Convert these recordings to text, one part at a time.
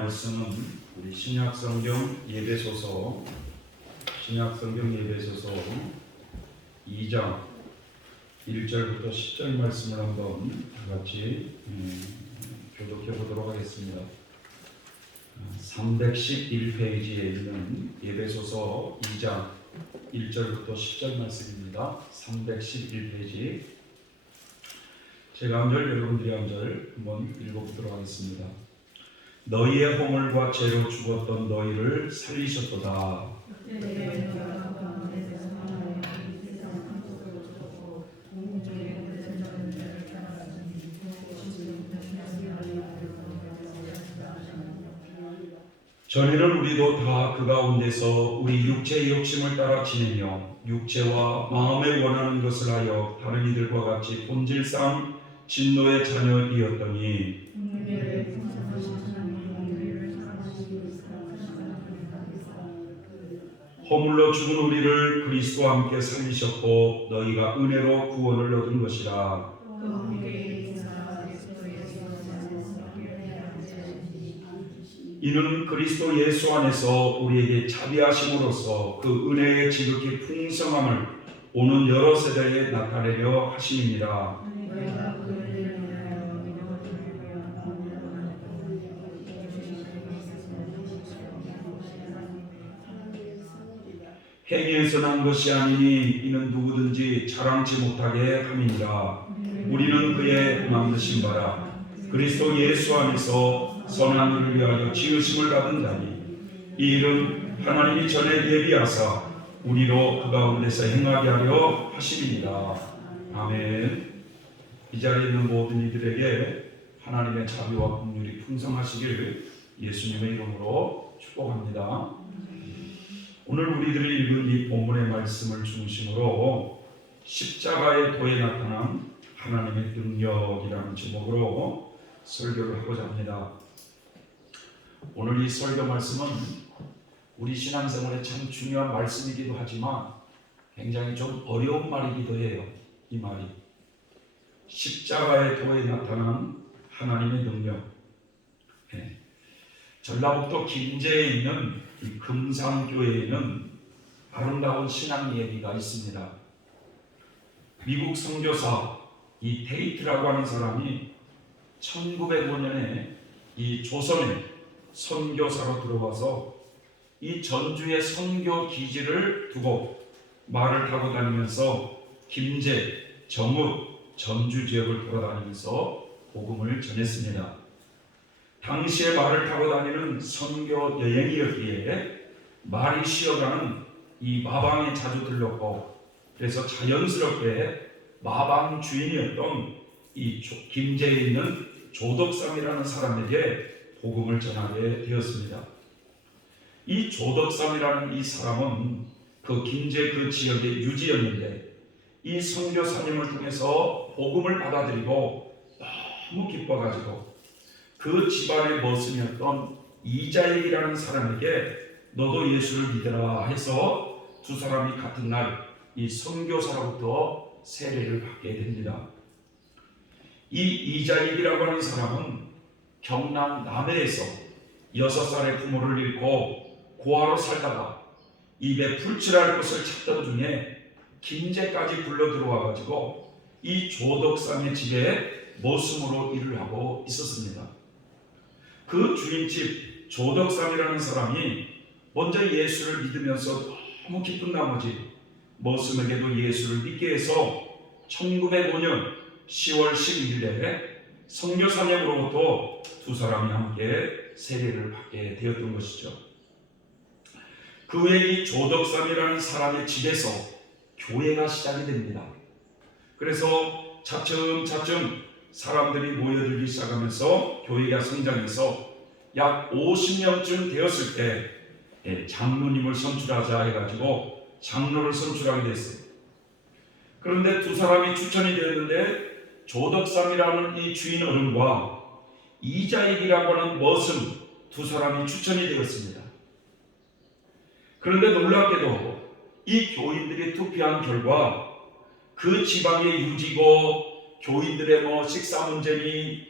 말씀은 우리 신약성경 예배소서 2장 1절부터 10절 말씀을 한번 같이 교독해 보도록 하겠습니다. 311페이지에 있는 예배소서 2장 1절부터 10절 말씀입니다. 311페이지. 제가 한 절, 여러분들이 한 절 한번 읽어보도록 하겠습니다. 너희의 허물과 죄로 죽었던 너희를 살리셨도다. 전에는 우리도 다 그 가운데서 우리 육체의 욕심을 따라 지내며 육체와 마음에 원하는 것을 하여 다른 이들과 같이 본질상 진노의 자녀이었더니 허물로 죽은 우리를 그리스도와 함께 살리셨고 너희가 은혜로 구원을 얻은 것이라. 이는 그리스도 예수 안에서 우리에게 자비하심으로써 그 은혜의 지극히 풍성함을 오는 여러 세대에 나타내려 하심이니라. 행위에서 난 것이 아니니 이는 누구든지 자랑치 못하게 함이니라. 우리는 그의 만드신 바라 그리스도 예수 안에서 선한 일을 위하여 지으심을 받은 자니 이 일은 하나님이 전에 예비하사 우리로 그 가운데서 행하게 하려 하심이니라. 아멘. 이 자리에 있는 모든 이들에게 하나님의 자비와 긍휼이 풍성하시길 예수님의 이름으로 축복합니다. 오늘 우리들이 읽은 이 본문의 말씀을 중심으로 십자가의 도에 나타난 하나님의 능력이라는 제목으로 설교를 하고자 합니다. 오늘 이 설교 말씀은 우리 신앙생활에 참 중요한 말씀이기도 하지만 굉장히 좀 어려운 말이기도 해요. 이 말이 십자가의 도에 나타난 하나님의 능력. 전라북도 김제에 있는 이 금산교회에는 아름다운 신앙 예비가 있습니다. 미국 선교사 이 테이트라고 하는 사람이 1905년에 이 조선에 선교사로 들어와서 이 전주의 선교 기지를 두고 말을 타고 다니면서 김제, 정읍, 전주 지역을 돌아다니면서 복음을 전했습니다. 당시에 말을 타고 다니는 선교 여행이었기에 말이 쉬어가는 이 마방에 자주 들렀고 그래서 자연스럽게 마방 주인이었던 이 김제에 있는 조덕삼이라는 사람에게 복음을 전하게 되었습니다. 이 조덕삼이라는 이 사람은 그 김제 그 지역의 유지였는데 이 선교사님을 통해서 복음을 받아들이고 너무 기뻐가지고 그 집안의 머슴이었던 이자익이라는 사람에게 너도 예수를 믿어라 해서 두 사람이 같은 날 이 선교사로부터 세례를 받게 됩니다. 이 이자익이라고 하는 사람은 경남 남해에서 6살의 부모를 잃고 고아로 살다가 입에 풀칠할 것을 찾던 중에 김제까지 굴러 들어와 가지고 이 조덕삼의 집에 머슴으로 일을 하고 있었습니다. 그 주인집 조덕삼이라는 사람이 먼저 예수를 믿으면서 너무 기쁜 나머지 머슴에게도 예수를 믿게 해서 1905년 10월 11일에 선교사님으로부터 두 사람이 함께 세례를 받게 되었던 것이죠. 그 후에 이 조덕삼이라는 사람의 집에서 교회가 시작이 됩니다. 그래서 차츰차츰 사람들이 모여들기 시작하면서 교회가 성장해서 약 50명쯤 되었을 때 장로님을 선출하자 해가지고 장로를 선출하게 됐어요. 그런데 두 사람이 추천이 되었는데 조덕삼이라는 이 주인 어른과 이자익이라고 하는 머슴 두 사람이 추천이 되었습니다. 그런데 놀랍게도 이 교인들이 투표한 결과 그 지방의 유지고 교인들의 식사 문제니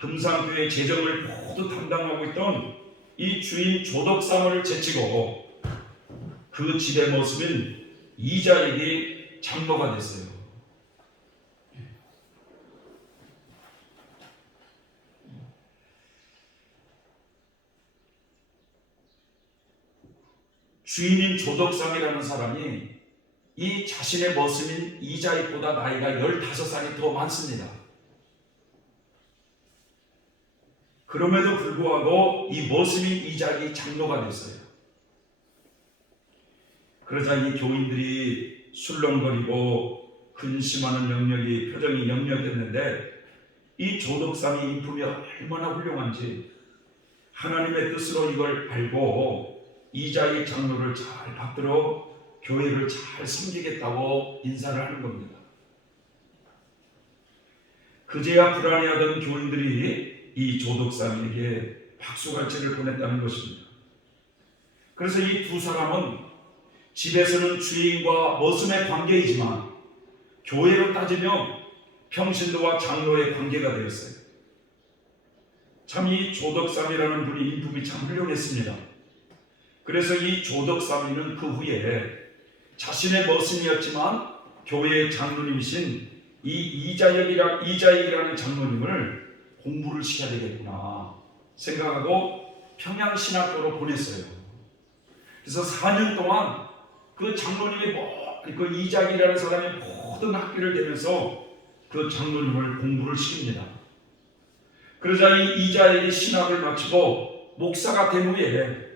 금산교회 재정을 모두 담당하고 있던 이 주인 조덕삼을 제치고 그 집의 모습인 이자익이 장로가 됐어요. 주인인 조덕삼이라는 사람이 이 자신의 머슴인 이자익보다 나이가 15살이 더 많습니다. 그럼에도 불구하고 이 머슴인 이자익이 장로가 됐어요. 그러자 이 교인들이 술렁거리고 근심하는 표정이 역력했는데 이 조덕삼의 인품이 얼마나 훌륭한지 하나님의 뜻으로 이걸 알고 이자익 장로를 잘 받들어 교회를 잘 섬기겠다고 인사를 하는 겁니다. 그제야 불안해하던 교인들이 이 조덕삼에게 박수갈채를 보냈다는 것입니다. 그래서 이 두 사람은 집에서는 주인과 머슴의 관계이지만 교회로 따지면 평신도와 장로의 관계가 되었어요. 참 이 조덕삼이라는 분이 인품이 참 훌륭했습니다. 그래서 이 조덕삼이는 그 후에 자신의 머슴이었지만 교회의 장로님이신 이 이자익이라는 장로님을 공부를 시켜야 되겠구나 생각하고 평양신학교로 보냈어요. 그래서 4년 동안 그 장로님이 그 이자익이라는 사람이 모든 학비를 대면서 그 장로님을 공부를 시킵니다. 그러자 이 이자익이 신학을 마치고 목사가 된 후에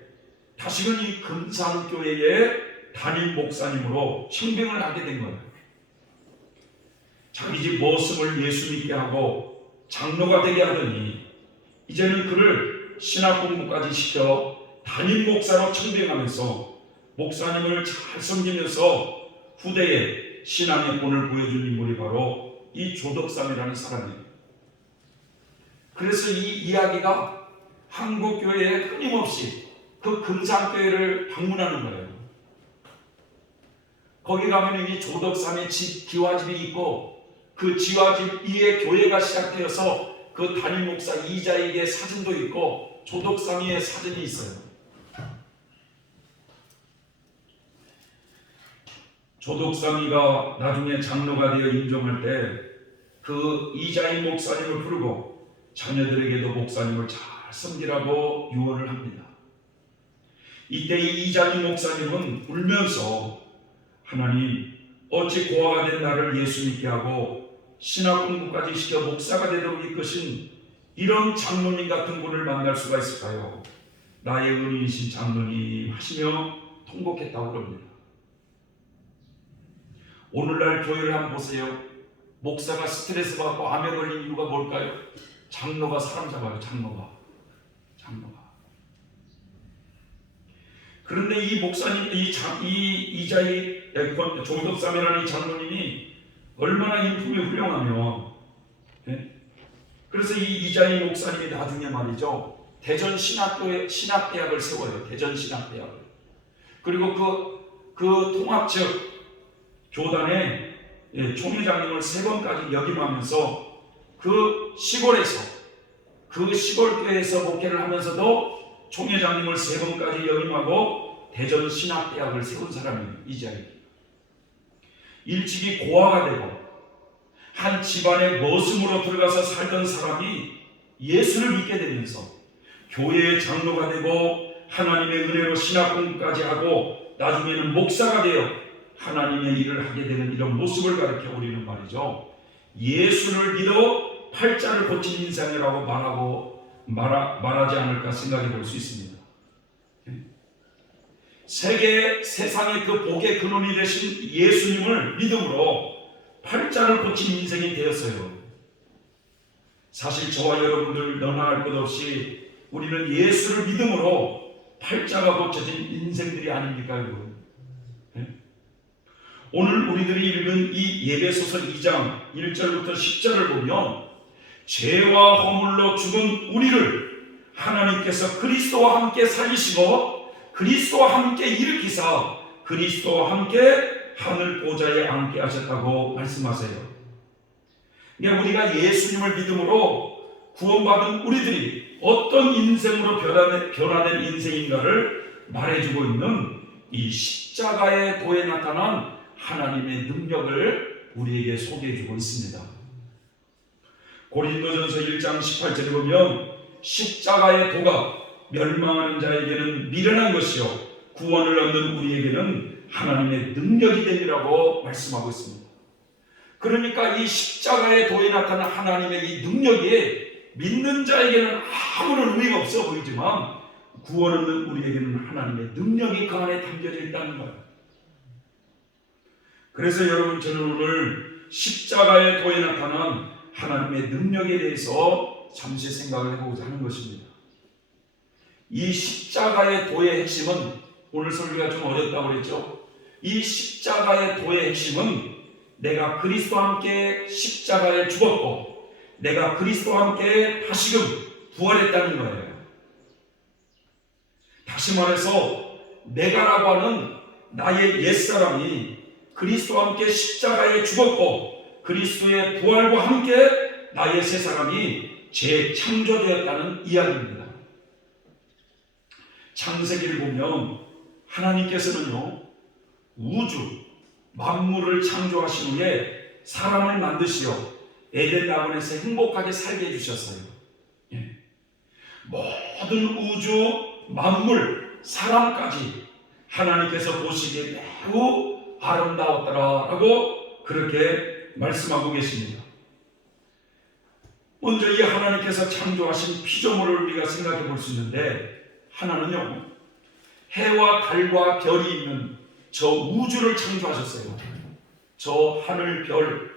다시는 이 금산교회의 담임 목사님으로 청빙을 하게 된 거예요. 자기 집 머슴을 예수 믿게 하고 장로가 되게 하더니 이제는 그를 신학 공부까지 시켜 담임 목사로 청빙하면서 목사님을 잘 섬기면서 후대에 신앙의 본을 보여준 인물이 바로 이 조덕삼이라는 사람이에요. 그래서 이 이야기가 한국교회에 끊임없이 그 금산교회를 방문하는 거예요. 거기 가면 이 조덕삼의 집, 기와집이 있고 그 지와집 위에 교회가 시작되어서 그 담임 목사 이자익의 사진도 있고 조덕삼이의 사진이 있어요. 조덕삼이가 나중에 장로가 되어 임종할 때 그 이자익 목사님을 부르고 자녀들에게도 목사님을 잘 섬기라고 유언을 합니다. 이때 이 이자익 목사님은 울면서 하나님, 어찌 고아가 된 나를 예수 믿게 하고 신학 공부까지 시켜 목사가 되도록 이끄신 이런 장로님 같은 분을 만날 수가 있을까요? 나의 은인이신 장로님 하시며 통곡했다고 그럽니다. 오늘날 교회를 한번 보세요. 목사가 스트레스 받고 암에 걸린 이유가 뭘까요? 장로가 사람 잡아요. 장로가. 그런데 이 목사님, 이자익 조덕삼이라는 이 장로님이 얼마나 인품이 훌륭하면, 그래서 이 이자익 목사님이 나중에 말이죠, 대전 신학대학을 세워요. 대전 신학대학을. 그리고 그 통합 측 교단의 총회장님을 3번까지 역임하면서 그 시골교회에서 목회를 하면서도 총회장님을 3번까지 역임하고 대전 신학대학을 세운 사람이에요. 이자익이. 일찍이 고아가 되고 한 집안의 머슴으로 들어가서 살던 사람이 예수를 믿게 되면서 교회의 장로가 되고 하나님의 은혜로 신학 공부까지 하고 나중에는 목사가 되어 하나님의 일을 하게 되는 이런 모습을 가르쳐 우리는 말이죠, 예수를 믿어 팔자를 고친 인생이라고 말하지 않을까 생각해 볼 수 있습니다. 세상의 그 복의 근원이 되신 예수님을 믿음으로 팔자를 고친 인생이 되었어요. 사실 저와 여러분들 너나 할 것 없이 우리는 예수를 믿음으로 팔자가 고쳐진 인생들이 아닙니까, 여러분? 오늘 우리들이 읽은 이 예배소서 2장 1절부터 10절을 보면 죄와 허물로 죽은 우리를 하나님께서 그리스도와 함께 살리시고 그리스도와 함께 일으키사 그리스도와 함께 하늘 보좌에 앉게 하셨다고 말씀하세요. 그러니까 우리가 예수님을 믿음으로 구원받은 우리들이 어떤 인생으로 변화된 인생인가를 말해주고 있는 이 십자가의 도에 나타난 하나님의 능력을 우리에게 소개해주고 있습니다. 고린도전서 1장 18절에 보면 십자가의 도가 멸망하는 자에게는 미련한 것이요 구원을 얻는 우리에게는 하나님의 능력이 되리라고 말씀하고 있습니다. 그러니까 이 십자가의 도에 나타난 하나님의 이 능력이 믿는 자에게는 아무런 의미가 없어 보이지만 구원 얻는 우리에게는 하나님의 능력이 그 안에 담겨져 있다는 거예요. 그래서 여러분, 저는 오늘 십자가의 도에 나타난 하나님의 능력에 대해서 잠시 생각을 해보고자 하는 것입니다. 이 십자가의 도의 핵심은, 오늘 설교가 좀 어렵다고 그랬죠. 이 십자가의 도의 핵심은 내가 그리스도와 함께 십자가에 죽었고 내가 그리스도와 함께 다시금 부활했다는 거예요. 다시 말해서 내가라고 하는 나의 옛사람이 그리스도와 함께 십자가에 죽었고 그리스도의 부활과 함께 나의 새 사람이 재창조되었다는 이야기입니다. 창세기를 보면 하나님께서는요, 우주 만물을 창조하신 후에 사람을 만드시어 에덴 나원에서 행복하게 살게 해주셨어요. 모든 우주 만물 사람까지 하나님께서 보시기에 매우 아름다웠더라라고 그렇게 말씀하고 계십니다. 먼저 이 하나님께서 창조하신 피조물을 우리가 생각해 볼 수 있는데, 하나는요 해와 달과 별이 있는 저 우주를 창조하셨어요. 저 하늘 별,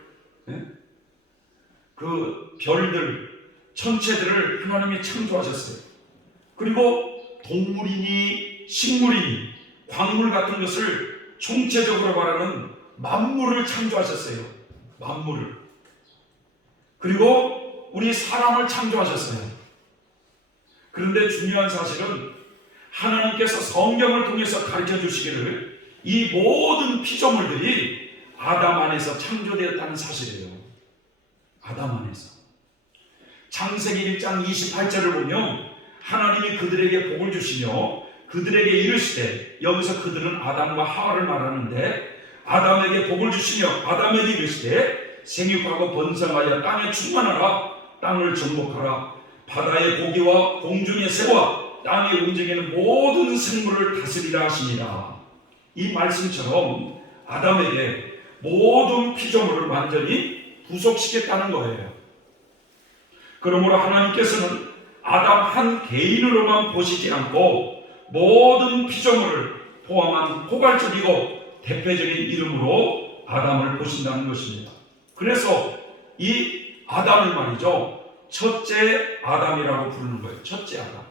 그 별들 천체들을 하나님이 창조하셨어요. 그리고 동물이니 식물이니 광물 같은 것을 총체적으로 말하는 만물을 창조하셨어요. 만물을. 그리고 우리 사람을 창조하셨어요. 그런데 중요한 사실은 하나님께서 성경을 통해서 가르쳐 주시기를 이 모든 피조물들이 아담 안에서 창조되었다는 사실이에요. 아담 안에서. 창세기 1장 28절을 보면 하나님이 그들에게 복을 주시며 그들에게 이르시되, 여기서 그들은 아담과 하와를 말하는데, 아담에게 복을 주시며 아담에게 이르시되 생육하고 번성하여 땅에 충만하라, 땅을 정복하라, 바다의 고기와 공중의 새와 땅에 움직이는 모든 생물을 다스리라 하시니라. 이 말씀처럼 아담에게 모든 피조물을 완전히 구속시켰다는 거예요. 그러므로 하나님께서는 아담 한 개인으로만 보시지 않고 모든 피조물을 포함한 포괄적이고 대표적인 이름으로 아담을 보신다는 것입니다. 그래서 이 아담을 말이죠, 첫째 아담이라고 부르는 거예요. 첫째 아담.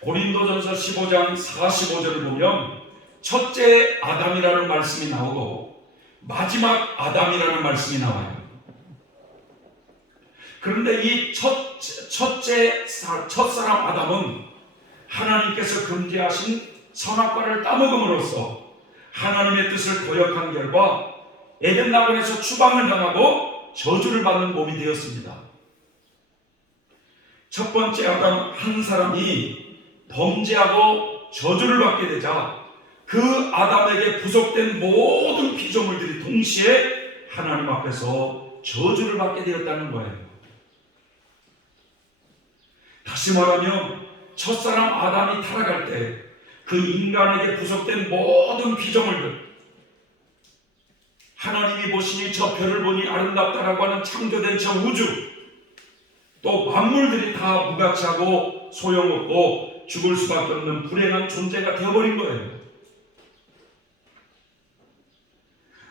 고린도전서 15장 45절을 보면 첫째 아담이라는 말씀이 나오고 마지막 아담이라는 말씀이 나와요. 그런데 이 첫사람 아담은 하나님께서 금지하신 선악과를 따먹음으로써 하나님의 뜻을 거역한 결과 에덴 나원에서 추방을 당하고 저주를 받는 몸이 되었습니다. 첫 번째 아담 한 사람이 범죄하고 저주를 받게 되자 그 아담에게 부속된 모든 피조물들이 동시에 하나님 앞에서 저주를 받게 되었다는 거예요. 다시 말하면 첫사람 아담이 타락할 때 그 인간에게 부속된 모든 피조물들, 하나님이 보시니 저 별을 보니 아름답다라고 하는 창조된 저 우주, 또 만물들이 다 무가치하고 소용없고 죽을 수밖에 없는 불행한 존재가 되어버린 거예요.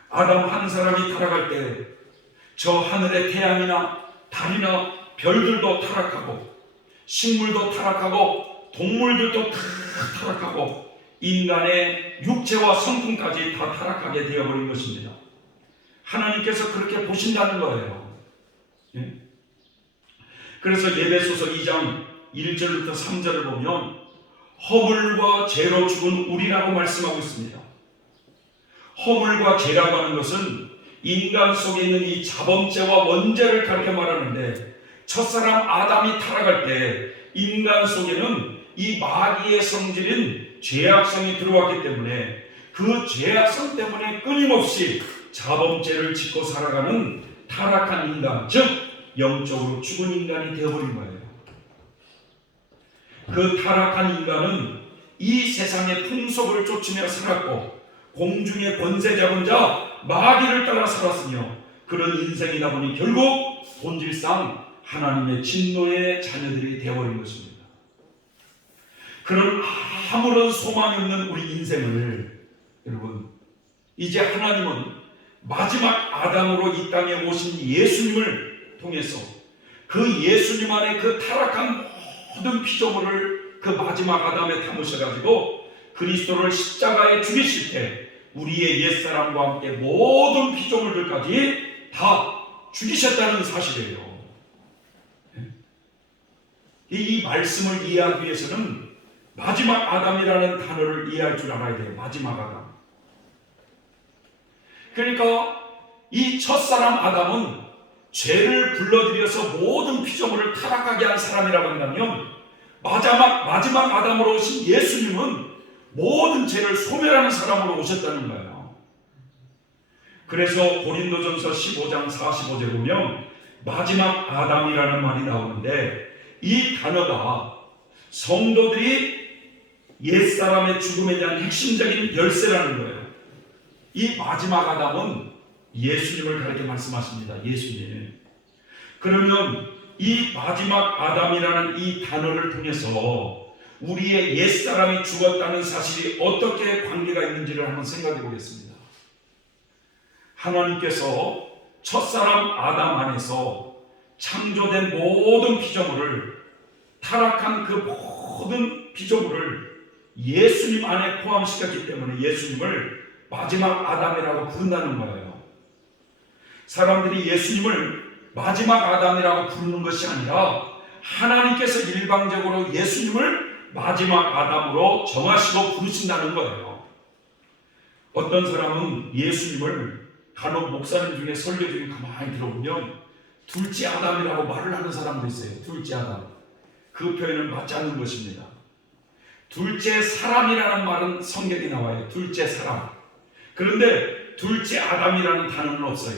아담 한 사람이 타락할 때 저 하늘의 태양이나 달이나 별들도 타락하고 식물도 타락하고 동물들도 다 타락하고 인간의 육체와 성품까지 다 타락하게 되어버린 것입니다. 하나님께서 그렇게 보신다는 거예요. 그래서 예배소서 2장 1절부터 3절을 보면 허물과 죄로 죽은 우리라고 말씀하고 있습니다. 허물과 죄라고 하는 것은 인간 속에 있는 이 자범죄와 원죄를 가르쳐 말하는데, 첫사람 아담이 타락할 때 인간 속에는 이 마귀의 성질인 죄악성이 들어왔기 때문에 그 죄악성 때문에 끊임없이 자범죄를 짓고 살아가는 타락한 인간, 즉 영적으로 죽은 인간이 되어버린 거예요. 그 타락한 인간은 이 세상의 풍속을 쫓으며 살았고 공중의 권세 잡은 자 마귀를 따라 살았으며 그런 인생이다 보니 결국 본질상 하나님의 진노의 자녀들이 되어버린 것입니다. 그런 아무런 소망이 없는 우리 인생을 여러분, 이제 하나님은 마지막 아담으로 이 땅에 오신 예수님을 통해서 그 예수님 안에 그 타락한 모든 피조물을 그 마지막 아담에 담으셔가지고 그리스도를 십자가에 죽이실 때 우리의 옛사람과 함께 모든 피조물들까지 다 죽이셨다는 사실이에요. 이 말씀을 이해하기 위해서는 마지막 아담이라는 단어를 이해할 줄 알아야 돼요. 마지막 아담. 그러니까 이 첫사람 아담은 죄를 불러들여서 모든 피조물을 타락하게 한 사람이라고 한다면 마지막 아담으로 오신 예수님은 모든 죄를 소멸하는 사람으로 오셨다는 거예요. 그래서 고린도전서 15장 45절에 보면 마지막 아담이라는 말이 나오는데 이 단어가 성도들이 옛사람의 죽음에 대한 핵심적인 열쇠라는 거예요. 이 마지막 아담은 예수님을 가리켜 말씀하십니다. 예수님. 그러면 이 마지막 아담이라는 이 단어를 통해서 우리의 옛사람이 죽었다는 사실이 어떻게 관계가 있는지를 한번 생각해 보겠습니다. 하나님께서 첫사람 아담 안에서 창조된 모든 피조물을, 타락한 그 모든 피조물을 예수님 안에 포함시켰기 때문에 예수님을 마지막 아담이라고 부른다는 거예요. 사람들이 예수님을 마지막 아담이라고 부르는 것이 아니라 하나님께서 일방적으로 예수님을 마지막 아담으로 정하시고 부르신다는 거예요. 어떤 사람은 예수님을 간혹 목사님 중에 설교 중에 가만히 들어보면 둘째 아담이라고 말을 하는 사람도 있어요. 둘째 아담. 그 표현은 맞지 않는 것입니다. 둘째 사람이라는 말은 성경에 나와요. 둘째 사람. 그런데 둘째 아담이라는 단어는 없어요.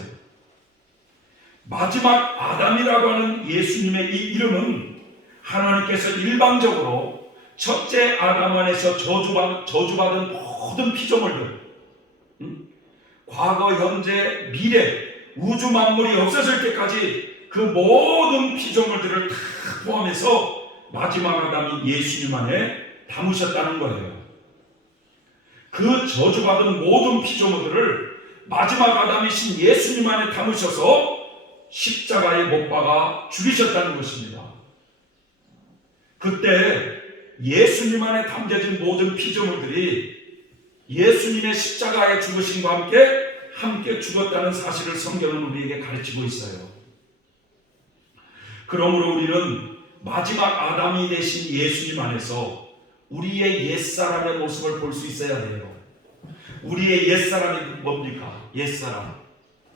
마지막 아담이라고 하는 예수님의 이 이름은 하나님께서 일방적으로 첫째 아담 안에서 저주받은 모든 피조물들, 과거, 현재, 미래, 우주 만물이 없어질 때까지 그 모든 피조물들을 다 포함해서 마지막 아담이 예수님 안에 담으셨다는 거예요. 그 저주받은 모든 피조물들을 마지막 아담이신 예수님 안에 담으셔서 십자가에 못 박아 죽이셨다는 것입니다. 그때 예수님 안에 담겨진 모든 피조물들이 예수님의 십자가의 죽으심과 함께 죽었다는 사실을 성경은 우리에게 가르치고 있어요. 그러므로 우리는 마지막 아담이 되신 예수님 안에서 우리의 옛사람의 모습을 볼 수 있어야 돼요. 우리의 옛사람이 뭡니까? 옛사람.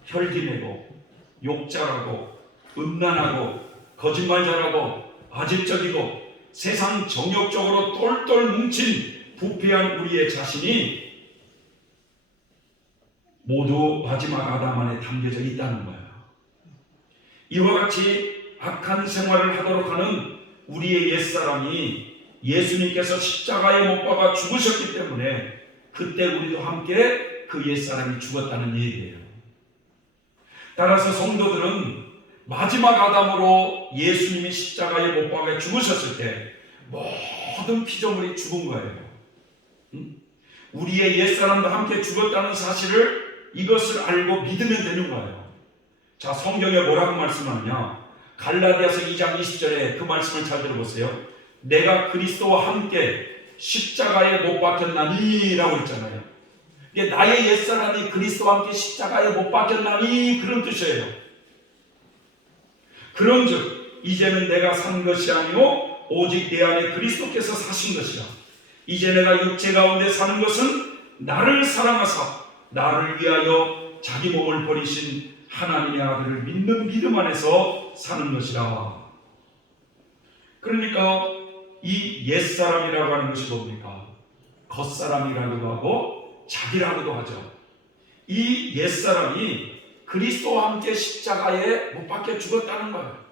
혈기내고, 욕잘하고, 음란하고, 거짓말 잘하고, 아집적이고, 세상 정욕적으로 똘똘 뭉친 부패한 우리의 자신이 모두 마지막 아담 안에 담겨져 있다는 거예요. 이와 같이 악한 생활을 하도록 하는 우리의 옛사람이 예수님께서 십자가에 못 박아 죽으셨기 때문에 그때 우리도 함께 그 옛사람이 죽었다는 얘기예요. 따라서 성도들은 마지막 아담으로 예수님이 십자가에 못 박아 죽으셨을 때 모든 피조물이 죽은 거예요. 우리의 옛사람도 함께 죽었다는 사실을 이것을 알고 믿으면 되는 거예요. 자, 성경에 뭐라고 말씀하느냐? 갈라디아서 2장 20절에 그 말씀을 잘 들어보세요. 내가 그리스도와 함께 십자가에 못 박혔나니 라고 했잖아요. 이게 나의 옛사람이 그리스도와 함께 십자가에 못 박혔나니 그런 뜻이에요. 그런즉 이제는 내가 산 것이 아니요 오직 내 안에 그리스도께서 사신 것이라. 이제 내가 육체 가운데 사는 것은 나를 사랑하사 나를 위하여 자기 몸을 버리신 하나님의 아들을 믿는 믿음 안에서 사는 것이라. 그러니까 이 옛사람이라고 하는 것이 뭡니까? 겉사람이라고도 하고 자기라고도 하죠. 이 옛사람이 그리스도와 함께 십자가에 못 박혀 죽었다는 거예요.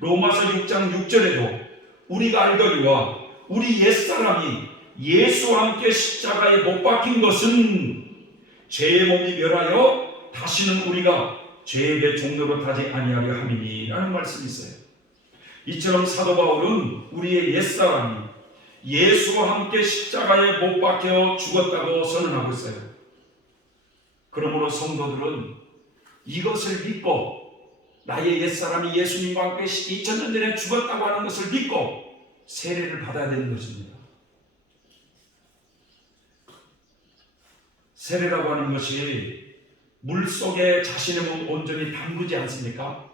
로마서 6장 6절에도 우리가 알거니와 우리 옛사람이 예수와 함께 십자가에 못 박힌 것은 죄의 몸이 멸하여 다시는 우리가 죄의 종로로 타지 아니하려 함이니 라는 말씀이 있어요. 이처럼 사도 바울은 우리의 옛사람이 예수와 함께 십자가에 못 박혀 죽었다고 선언하고 있어요. 그러므로 성도들은 이것을 믿고 나의 옛사람이 예수님과 함께 2000년 전에 죽었다고 하는 것을 믿고 세례를 받아야 되는 것입니다. 세례라고 하는 것이 물속에 자신의 몸 온전히 담그지 않습니까?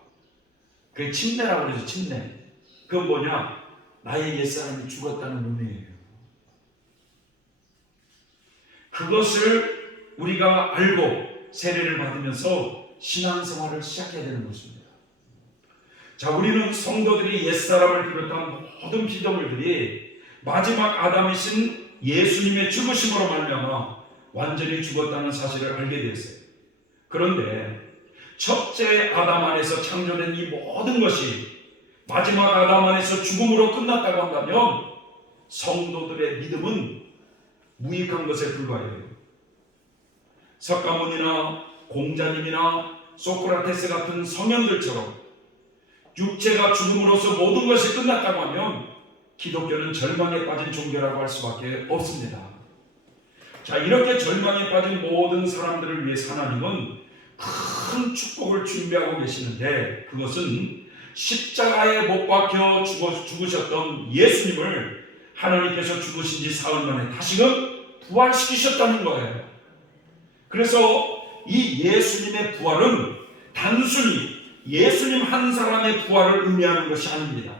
그게 침례라고 그러죠. 침례. 그건 뭐냐? 나의 옛사람이 죽었다는 의미예요. 그것을 우리가 알고 세례를 받으면서 신앙생활을 시작해야 되는 것입니다. 자, 우리는 성도들이 옛사람을 비롯한 모든 피조물들이 마지막 아담이신 예수님의 죽으심으로 말미암아 완전히 죽었다는 사실을 알게 되었어요. 그런데 첫째 아담 안에서 창조된 이 모든 것이 마지막 아담 안에서 죽음으로 끝났다고 한다면 성도들의 믿음은 무익한 것에 불과해요. 석가모니나 공자님이나 소크라테스 같은 성현들처럼 육체가 죽음으로써 모든 것이 끝났다고 하면 기독교는 절망에 빠진 종교라고 할 수밖에 없습니다. 자, 이렇게 절망에 빠진 모든 사람들을 위해 하나님은 큰 축복을 준비하고 계시는데 그것은 십자가에 못 박혀 죽으셨던 예수님을 하나님께서 죽으신 지 사흘 만에 다시금 부활시키셨다는 거예요. 그래서 이 예수님의 부활은 단순히 예수님 한 사람의 부활을 의미하는 것이 아닙니다.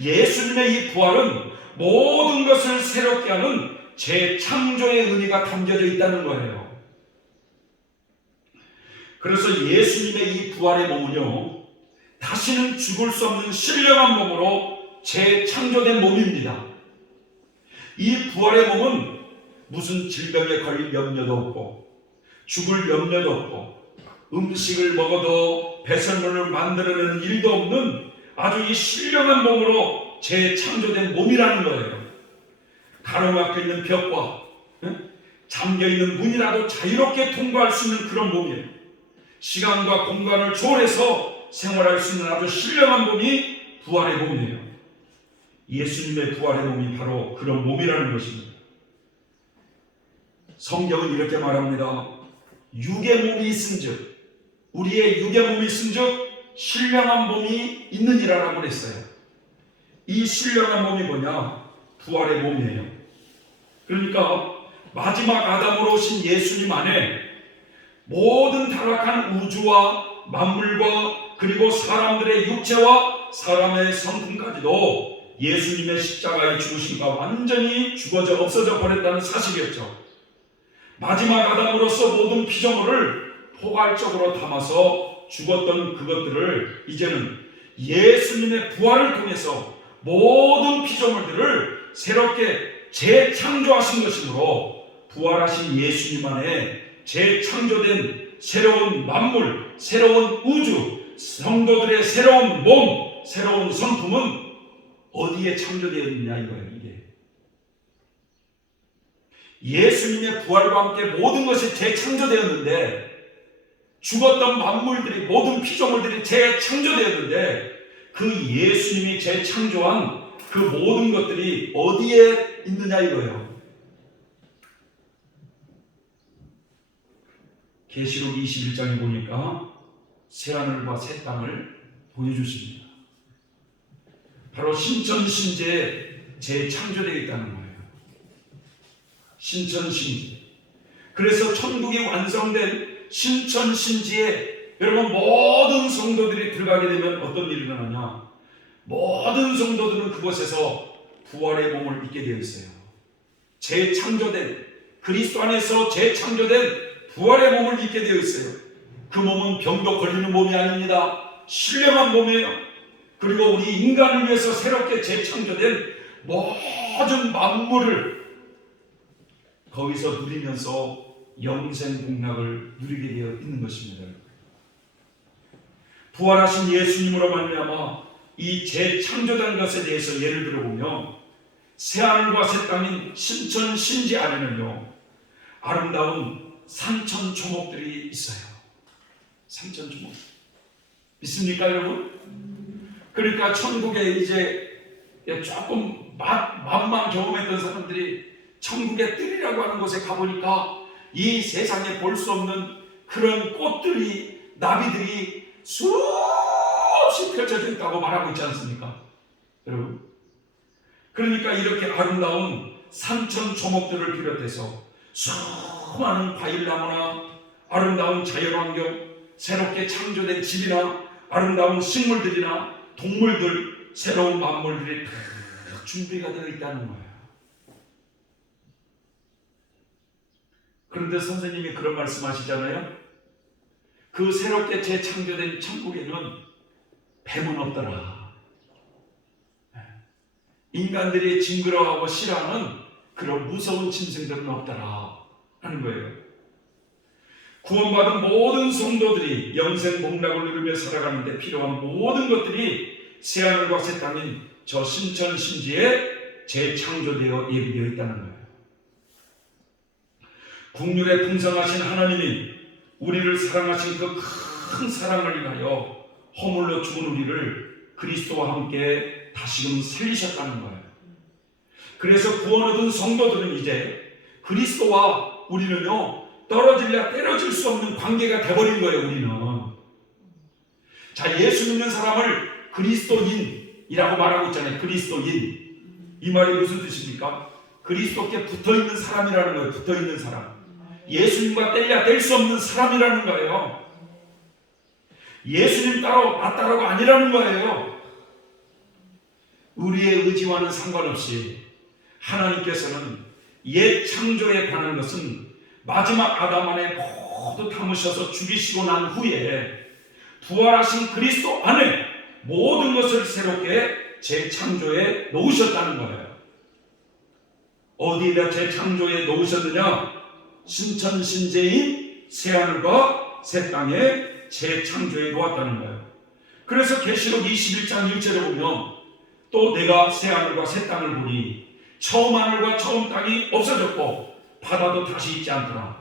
예수님의 이 부활은 모든 것을 새롭게 하는 재창조의 의미가 담겨져 있다는 거예요. 그래서 예수님의 이 부활의 몸은요, 다시는 죽을 수 없는 신령한 몸으로 재창조된 몸입니다. 이 부활의 몸은 무슨 질병에 걸릴 염려도 없고 죽을 염려도 없고 음식을 먹어도 배설물을 만들어내는 일도 없는 아주 이 신령한 몸으로 재창조된 몸이라는 거예요. 가로막혀 있는 벽과 잠겨있는 문이라도 자유롭게 통과할 수 있는 그런 몸이에요. 시간과 공간을 초월해서 생활할 수 있는 아주 신령한 몸이 부활의 몸이에요. 예수님의 부활의 몸이 바로 그런 몸이라는 것입니다. 성경은 이렇게 말합니다. 육의 몸이 있은즉, 우리의 육의 몸이 있은즉 신령한 몸이 있느니라라고 그랬어요. 이 신령한 몸이 뭐냐? 부활의 몸이에요. 그러니까 마지막 아담으로 오신 예수님 안에 모든 타락한 우주와 만물과 그리고 사람들의 육체와 사람의 성품까지도 예수님의 십자가의 죽으심과 완전히 죽어져 없어져 버렸다는 사실이었죠. 마지막 아담으로서 모든 피조물을 포괄적으로 담아서 죽었던 그것들을 이제는 예수님의 부활을 통해서 모든 피조물들을 새롭게 재창조하신 것이므로 부활하신 예수님 안에 재창조된 새로운 만물, 새로운 우주, 성도들의 새로운 몸, 새로운 성품은 어디에 창조되어 있느냐 이거예요. 이게 예수님의 부활과 함께 모든 것이 재창조되었는데, 죽었던 만물들이, 모든 피조물들이 재창조되었는데 그 예수님이 재창조한 그 모든 것들이 어디에 있느냐 이거예요. 계시록 21장에 보니까 새하늘과 새 땅을 보여주십니다. 바로 신천신지에 재창조되어 있다는 거예요. 신천신지. 그래서 천국이 완성된 신천신지에 여러분 모든 성도들이 들어가게 되면 어떤 일이 일어나냐? 모든 성도들은 그곳에서 부활의 몸을 입게 되어 있어요. 재창조된, 그리스도 안에서 재창조된 부활의 몸을 입게 되어 있어요. 그 몸은 병도 걸리는 몸이 아닙니다. 신령한 몸이에요. 그리고 우리 인간을 위해서 새롭게 재창조된 모든 만물을 거기서 누리면서 영생 공락을 누리게 되어 있는 것입니다. 부활하신 예수님으로 말미암아 이 재창조된 것에 대해서 예를 들어보면 새하늘과 새 땅인 신천 신지 안에는요 아름다운 산천초목들이 있어요. 산천초목 믿습니까 여러분? 그러니까 천국에 이제 조금 맛만 경험했던 사람들이 천국의 뜰이라고 하는 곳에 가보니까 이 세상에 볼 수 없는 그런 꽃들이 나비들이 수없이 펼쳐져 있다고 말하고 있지 않습니까? 여러분, 그러니까 이렇게 아름다운 산천초목들을 비롯해서 수많은 과일나무나 아름다운 자연환경, 새롭게 창조된 집이나 아름다운 식물들이나 동물들, 새로운 만물들이 다 준비가 되어 있다는 거예요. 그런데 선생님이 그런 말씀하시잖아요. 그 새롭게 재창조된 천국에는 뱀은 없더라. 인간들이 징그러워하고 싫어하는 그런 무서운 짐승들은 없더라 하는 거예요. 구원받은 모든 성도들이 영생 복락을 누리며 살아가는데 필요한 모든 것들이 새하늘과 새 땅인 저 신천 신지에 재창조되어 예비되어 있다는 거예요. 국률에 풍성하신 하나님이 우리를 사랑하신 그 큰 사랑을 인하여 허물로 죽은 우리를 그리스도와 함께 다시금 살리셨다는 거예요. 그래서 구원 얻은 성도들은 이제 그리스도와 우리는요 떨어질래 때려질 수 없는 관계가 돼버린 거예요. 우리는 자 예수 믿는 사람을 그리스도인이라고 말하고 있잖아요. 그리스도인 이 말이 무슨 뜻입니까? 그리스도께 붙어있는 사람이라는 거예요. 붙어있는 사람 예수님과 떼야 뗄 수 없는 사람이라는 거예요. 예수님 따로 나 따로가 아니라는 거예요. 우리의 의지와는 상관없이 하나님께서는 옛 창조에 관한 것은 마지막 아담 안에 모두 담으셔서 죽이시고 난 후에 부활하신 그리스도 안에 모든 것을 새롭게 재창조에 놓으셨다는 거예요. 어디에다 재창조에 놓으셨느냐? 신천신재인 새하늘과 새 땅에 재창조에 놓았다는 거예요. 그래서 계시록 21장 1절에 보면 또 내가 새하늘과 새 땅을 보니 처음 하늘과 처음 땅이 없어졌고 바다도 다시 있지 않더라.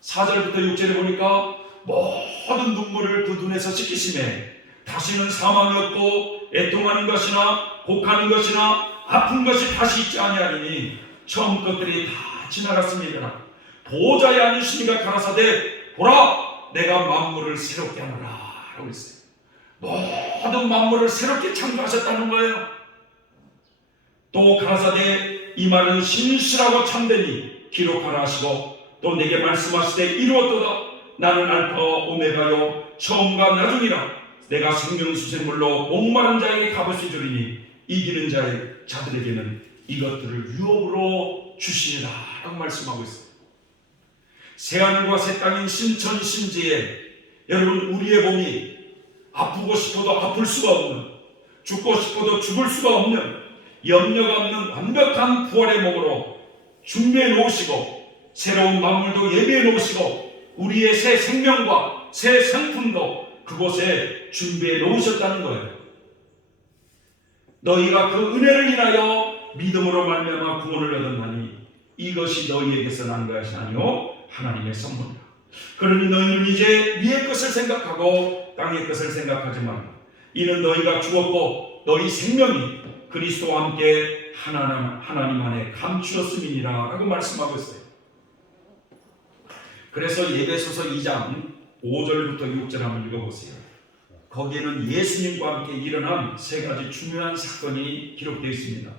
4절부터 6절에 보니까 모든 눈물을 그 눈에서 씻기심에 다시는 사망이 없고 애통하는 것이나 곡하는 것이나 아픈 것이 다시 있지 아니하리니 처음 것들이 다 지나갔습니다. 보좌에 앉으시니가 가라사대 보라 내가 만물을 새롭게 하노라 라고 했어요. 모든 만물을 새롭게 창조하셨다는 거예요. 또 가라사대 이 말은 신실하고 참되니 기록하라 하시고 또 내게 말씀하시되 이루었도다. 나는 알파와 오메가요 처음과 나중이라. 내가 생명수생물로 목마른 자에게 값을 주리니 이기는 자들에게는 이것들을 유업으로 주시리라 라고 말씀하고 있어요. 새하늘과 새 땅인 신천신지에 여러분 우리의 몸이 아프고 싶어도 아플 수가 없는, 죽고 싶어도 죽을 수가 없는, 염려가 없는 완벽한 부활의 몸으로 준비해 놓으시고 새로운 만물도 예비해 놓으시고 우리의 새 생명과 새 상품도 그곳에 준비해 놓으셨다는 거예요. 너희가 그 은혜를 인하여 믿음으로 말미암아 구원을 얻었나니 이것이 너희에게서 난 것이 아니요 하나님의 선물이라. 그러니 너희는 이제 위의 것을 생각하고 땅의 것을 생각하지 말라. 이는 너희가 죽었고 너희 생명이 그리스도와 함께 하나님 안에 감추었음이니라 라고 말씀하고 있어요. 그래서 에베소서 2장 5절부터 6절 한번 읽어보세요. 거기에는 예수님과 함께 일어난 세 가지 중요한 사건이 기록되어 있습니다.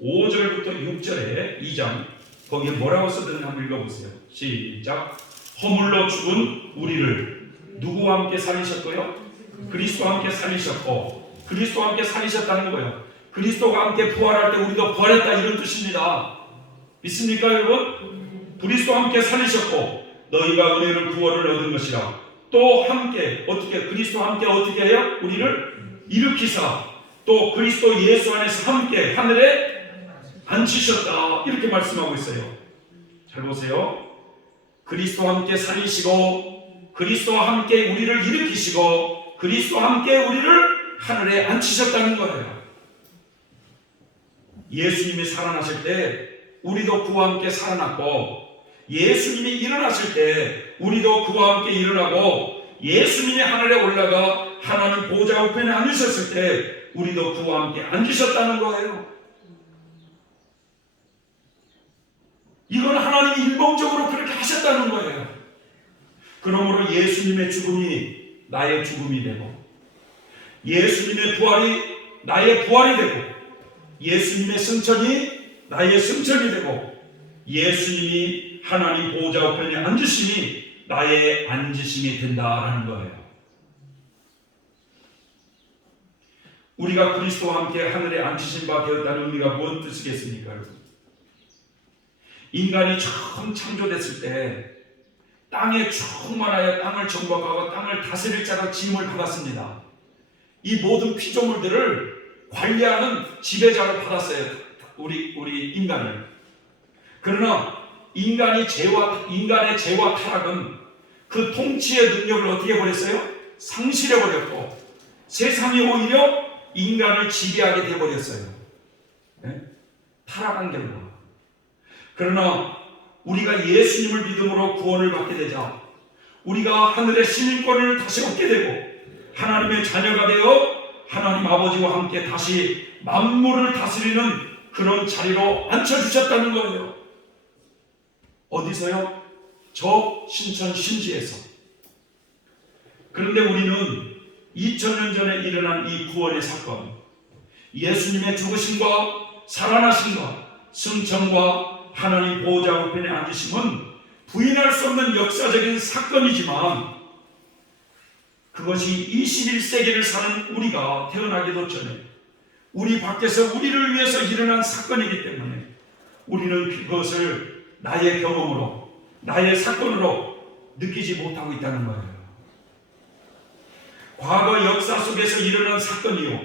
5절부터 6절에 2장 거기에 뭐라고 써드는지 한번 읽어보세요. 시작. 허물로 죽은 우리를 누구와 함께 살리셨고요? 그리스도와 함께 살리셨고 그리스도와 함께 살리셨다는 거예요. 그리스도가 함께 부활할 때 우리도 부활했다 이런 뜻입니다. 믿습니까 여러분? 그리스도와 함께 살리셨고 너희가 은혜를 구원을 얻은 것이라. 또 함께 어떻게 그리스도와 함께 어떻게 해요? 우리를 일으키사 또 그리스도 예수 안에서 함께 하늘에 앉히셨다. 이렇게 말씀하고 있어요. 잘 보세요. 그리스도와 함께 살리시고 그리스도와 함께 우리를 일으키시고 그리스도와 함께 우리를 하늘에 앉히셨다는 거예요. 예수님이 살아나실 때 우리도 그와 함께 살아났고, 예수님이 일어나실 때 우리도 그와 함께 일어나고, 예수님이 하늘에 올라가 하나님 보좌 우편에 앉으셨을 때 우리도 그와 함께 앉으셨다는 거예요. 이건 하나님이 일방적으로 그렇게 하셨다는 거예요. 그러므로 예수님의 죽음이 나의 죽음이 되고, 예수님의 부활이 나의 부활이 되고, 예수님의 승천이 나의 승천이 되고, 예수님이 하나님 보좌 우편에 앉으심이 나의 앉으심이 된다라는 거예요. 우리가 그리스도와 함께 하늘에 앉으신 바 되었다는 의미가 무슨 뜻이겠습니까, 여러분? 인간이 처음 창조됐을 때 땅에 충만하여 땅을 정복하고 땅을 다스릴 자로 지음을 받았습니다. 이 모든 피조물들을 관리하는 지배자로 받았어요. 우리 인간을. 그러나 인간의 죄와 타락은 그 통치의 능력을 어떻게 버렸어요? 상실해 버렸고, 세상이 오히려 인간을 지배하게 되어버렸어요. 네? 타락한 결과. 그러나 우리가 예수님을 믿음으로 구원을 받게 되자 우리가 하늘의 시민권을 다시 얻게 되고, 하나님의 자녀가 되어 하나님 아버지와 함께 다시 만물을 다스리는 그런 자리로 앉혀주셨다는 거예요. 어디서요? 저 신천 신지에서. 그런데 우리는 2000년 전에 일어난 이 구원의 사건, 예수님의 죽으심과 살아나심과 승천과 하나님 보좌 우편에 앉으심은 부인할 수 없는 역사적인 사건이지만, 그것이 21세기를 사는 우리가 태어나기도 전에 우리 밖에서 우리를 위해서 일어난 사건이기 때문에 우리는 그것을 나의 경험으로, 나의 사건으로 느끼지 못하고 있다는 거예요. 과거 역사 속에서 일어난 사건이요,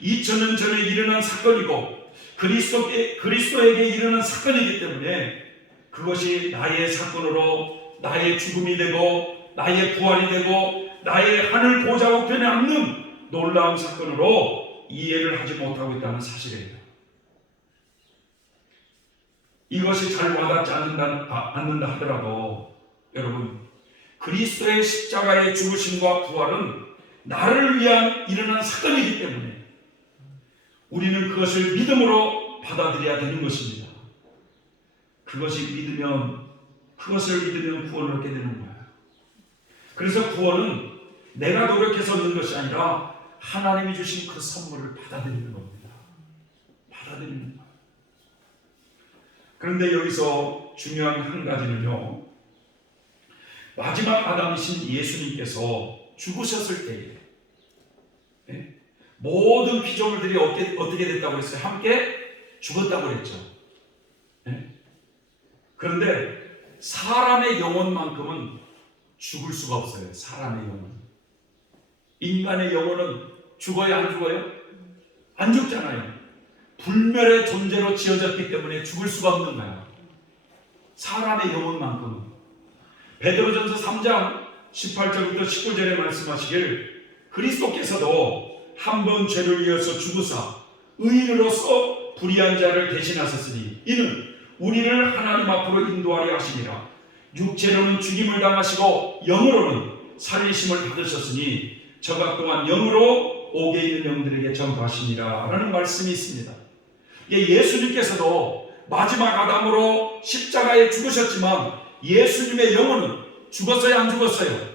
2000년 전에 일어난 사건이고, 그리스도에게 일어난 사건이기 때문에 그것이 나의 사건으로 나의 죽음이 되고 나의 부활이 되고 나의 하늘 보좌 우편에 앉는 놀라운 사건으로 이해를 하지 못하고 있다는 사실이에요. 이것이 잘 와닿지 않는다 하더라도 여러분, 그리스도의 십자가의 죽으심과 부활은 나를 위한 일어난 사건이기 때문에 우리는 그것을 믿음으로 받아들여야 되는 것입니다. 그것을 믿으면 구원을 얻게 되는 거예요. 그래서 구원은 내가 노력해서 얻는 것이 아니라 하나님이 주신 그 선물을 받아들이는 겁니다. 받아들이는 거예요. 그런데 여기서 중요한 한 가지는요, 마지막 아담이신 예수님께서 죽으셨을 때에 모든 피조물들이 어떻게 됐다고 했어요? 함께 죽었다고 했죠. 그런데 사람의 영혼만큼은 죽을 수가 없어요. 사람의 영혼. 인간의 영혼은 죽어야 안 죽어요? 안 죽잖아요. 불멸의 존재로 지어졌기 때문에 죽을 수가 없는 거예요. 사람의 영혼만큼은. 베드로전서 3장 18절부터 19절에 말씀하시길, 그리스도께서도 한 번 죄를 위해서 죽으사 의인으로서 불의한 자를 대신하셨으니 이는 우리를 하나님 앞으로 인도하려 하심이라. 육체로는 죽임을 당하시고 영으로는 살리심을 받으셨으니 저가 또한 영으로 옥에 있는 영들에게 전파하시니라 라는 말씀이 있습니다. 예수님께서도 마지막 아담으로 십자가에 죽으셨지만 예수님의 영혼은 죽었어요? 안 죽었어요?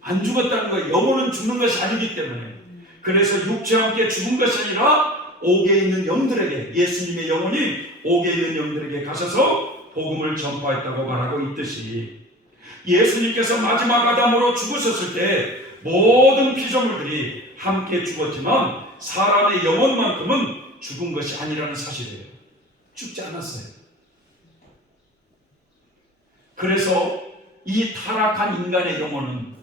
안 죽었다는 거예요. 영혼은 죽는 것이 아니기 때문에. 그래서 육체와 함께 죽은 것이 아니라 옥에 있는 영들에게, 예수님의 영혼이 옥에 있는 영들에게 가셔서 복음을 전파했다고 말하고 있듯이, 예수님께서 마지막 아담으로 죽으셨을 때 모든 피조물들이 함께 죽었지만 사람의 영혼만큼은 죽은 것이 아니라는 사실이에요. 죽지 않았어요. 그래서 이 타락한 인간의 영혼은,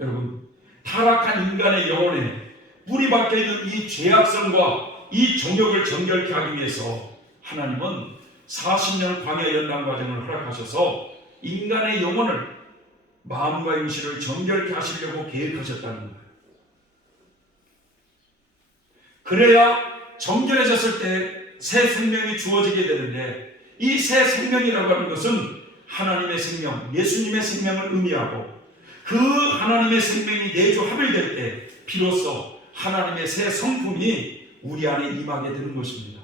여러분, 타락한 인간의 영혼에 뿌리 박혀 있는 이 죄악성과 이 정욕을 정결케 하기 위해서 하나님은 40년 광야 연단 과정을 허락하셔서 인간의 영혼을 마음과 임시를 정결케 하시려고 계획하셨다는 거예요. 그래야 정결해졌을 때 새 생명이 주어지게 되는데, 이 새 생명이라고 하는 것은 하나님의 생명, 예수님의 생명을 의미하고, 그 하나님의 생명이 내주 합일될 때 비로소 하나님의 새 성품이 우리 안에 임하게 되는 것입니다.